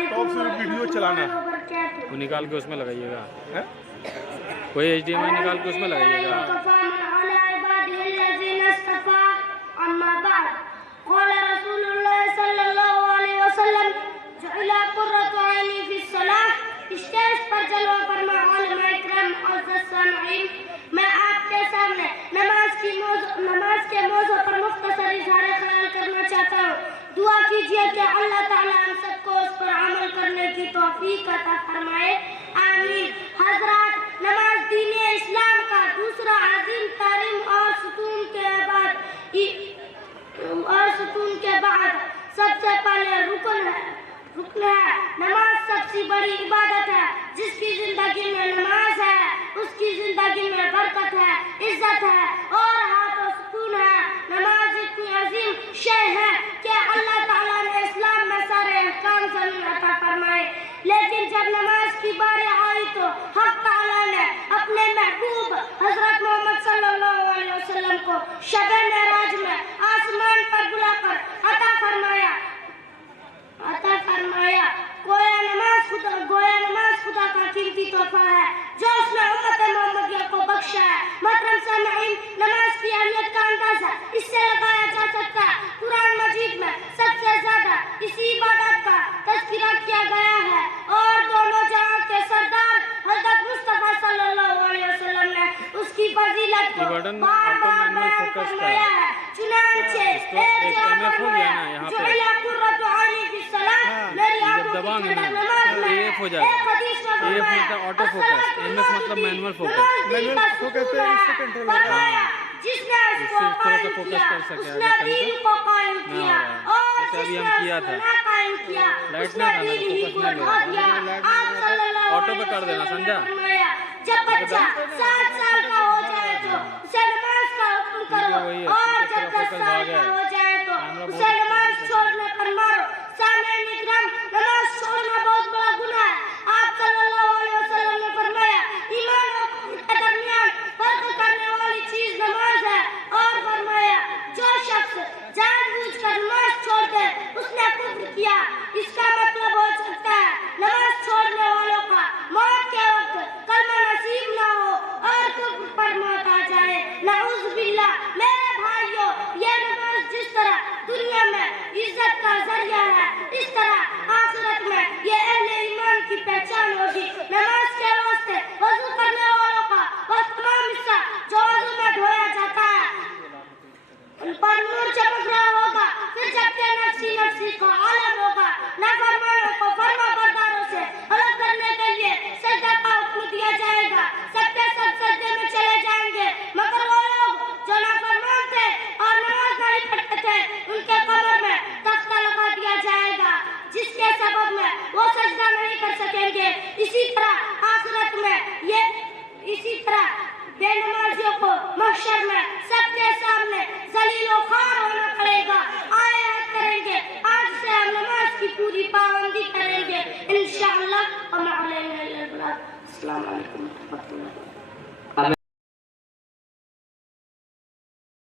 Laptop से video चलाना है, वो निकाल के उसमें लगाइएगा, कोई HDMI निकाल के उसमें लगाइएगा। स्टेज पर जलवा फरमा उलमा इकराम और सामईन, मैं आपके सामने नमाज के मौजू पर मुख्तसर इज़हार ख्याल करना चाहता हूँ। दुआ कीजिए कि अल्लाह ताला हम सबको उस पर अमल करने की तौफीक अता फरमाए, आमीन। हज़रात, नमाज दीन इस्लाम का दूसरा अजीम तारीम और सुकून के बाद सबसे पहले रुकन है। नमाज सबसे बड़ी इबादत है। जिसकी जिंदगी में नमाज है उसकी जिंदगी में बरकत है, इज्जत है और हाथों सुकून है। नमाज इतनी अजीम शय है कि अल्लाह ताला ने इस्लाम में सारे अहकाम ज़मीन अता फरमाए, लेकिन जब नमाज की बारी आई तो हक़ ताला ने अपने महबूब हज़रत मोहम्मद सल्लल्लाहु अलैहि वसल्लम को शब-ए मेराज में आसमान पर बुलाकर अता फरमाया। गोया नमाज खुदा का कीमती तोहफा है जो उसने उम्मत मोहम्मदिया को बख्शा है। मोहतरम सामईन, नमाज की अहमियत का अंदाजा इससे लगाया जा सकता है, कुरान मजीद में सबसे ज्यादा इसी इबादत का तज़किरा किया गया है और दोनों जहां के सरदार हज़रत मुस्तफा सल्लल्लाहु अलैहि वसल्लम ने उसकी फजीलत को बार-बार बयान फरमाया है। चुनांचे दबाएंगे ना AF हो जाएगा। AF मतलब ऑटो फोकस, MS मतलब मैनुअल फोकस। मैनुअल फोकस पे इससे कंट्रोल होता है, जिसने उसको कायम किया, उसने दीन को कायम किया और अभी हम किया था, लाइट उसने दीन ही को ढा दिया। आप सल्लल्लाहु ऑटो पे कर देना, समझा? जब बच्चा 7 साल का हो जाए तो उसे नमाज का हुक्म करो और जब 10 साल का हो जाए तो उसे नमाज छोड़ने पर मारो। सामईन इकराम, नमाज छोड़ना बहुत बड़ा गुनाह है। आप सल्लल्लाहु अलैहि वसल्लम ने फरमाया, ईमान और कुफ्र के दरमियान फर्क करने वाली चीज नमाज है और फरमाया, जो शख्स जानबूझकर नमाज छोड़ दे उसने कुफ्र किया। इसका मतलब हो सकता है नमाज छोड़ने वालों का मौत के वक्त कलमा नसीब ना हो और कुफ्र पर मौत आ जाए, नऊज़ बिल्लाह। मेरे भाइयों, ये नमाज जिस तरह दुनिया में इज्जत का जरिया है, इस तरह आखिरत में ये अहले ईमान की पहचान होगी। नमाज के वास्ते वजू करने वालों का वह तमाम हिस्सा जो वजू में धोया जाता है उन पर नूर चमक रहा होगा। फिर जबकि नफ्सी नफ्सी का आलम होगा। नाफरमानों को फरमाबरदारों से अलग करने के लिए सजदा का हुक्म दिया जाएगा। सबके सब सजदे में चले जाएंगे, मगर वो लोग जो नाफरमान थे और नमाज नहीं पढ़ते थे उनके कमर में तख्ता लगा दिया जाएगा, जिसके सबब में वो सजदा नहीं कर सकेंगे। इसी तरह आखिरत में इसी तरह बेनमाजियों को महशर में सबके सामने जलीलो खार होना पड़ेगा। आए करेंगे, आज से हम नमाज की पूरी पाबंदी करेंगे इंशाअल्लाह। अस्सलाम वालेकुम।